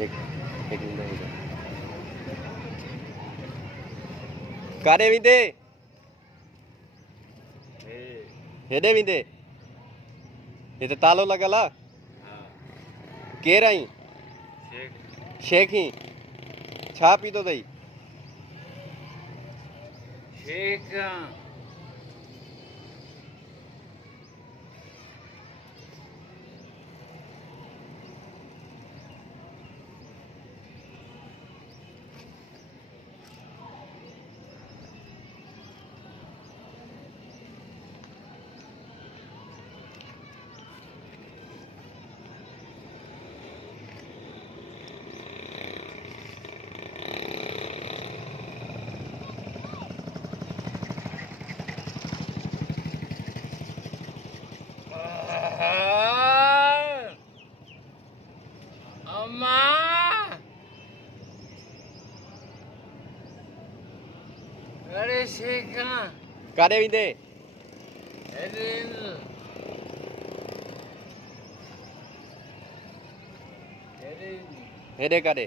एक एक मिनट कारे विंदे हेडे विंदे ये तालो लगला केर आई शेख ही छा पी तो दई शेख अम्मा अरे शेख कारे विंदे हेडे कारे